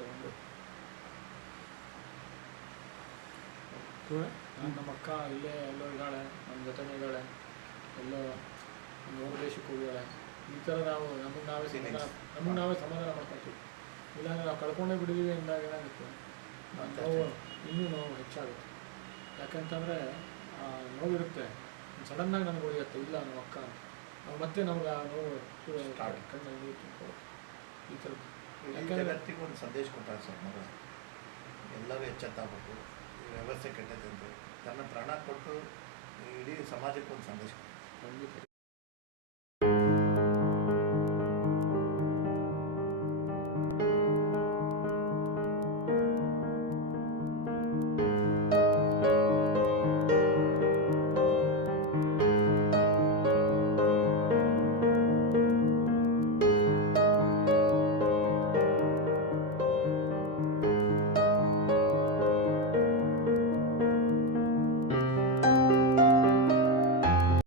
ತೊಗೊಂಡು ನಮ್ಮ ಅಕ್ಕ ಇಲ್ಲೇ ಎಲ್ಲೋ ಇದ್ದಾಳೆ, ನಮ್ಮ ಜೊತೆನೇ ಇದ್ದಾಳೆ, ಎಲ್ಲೋ ಒಂದು ದೇಶಕ್ಕೆ ಹೋಗಿದ್ದಾಳೆ. ಈ ಥರ ನಾವು ನಮಗೆ ನಾವೇ ಸಮಾಧಾನ ಮಾಡ್ಕೊತೀವಿ. ಇಲ್ಲಾಂದರೆ ನಾವು ಕಳ್ಕೊಂಡೇ ಬಿಟ್ಟಿದ್ದೀವಿ ಅಂದಾಗ ಏನಾಗುತ್ತೆ, ನೋವು ಇನ್ನೂ ನೋವು ಹೆಚ್ಚಾಗುತ್ತೆ. ಯಾಕಂತಂದರೆ ನೋವಿರುತ್ತೆ, ಸಡನ್ನಾಗಿ ನಮ್ಗೆ ಉಳಿಯುತ್ತೆ, ಇಲ್ಲ ನಮ್ಮ ಅಕ್ಕ ಮತ್ತೆ ನಮ್ಗೆ ಆ ನೋವು ಕಣ್ಣಲ್ಲಿ ನೀರು ತುಂಬಿಕೊಳ್ಳುತ್ತೆ. ಈ ಥರ ಜಗತ್ತಿಗೆ ಒಂದು ಸಂದೇಶ ಕೊಟ್ಟಾರೆ ಸರ್ ಮಗ, ಎಲ್ಲರೂ ಎಚ್ಚೆತ್ತಾಗಬೇಕು, ಈ ವ್ಯವಸ್ಥೆ ಕೆಟ್ಟದಂತೆ ತನ್ನ ಪ್ರಾಣ ಕೊಟ್ಟು ಇಡೀ ಸಮಾಜಕ್ಕೆ ಒಂದು ಸಂದೇಶ ಕೊಡ್ತಾರೆ. ಖಂಡಿತ.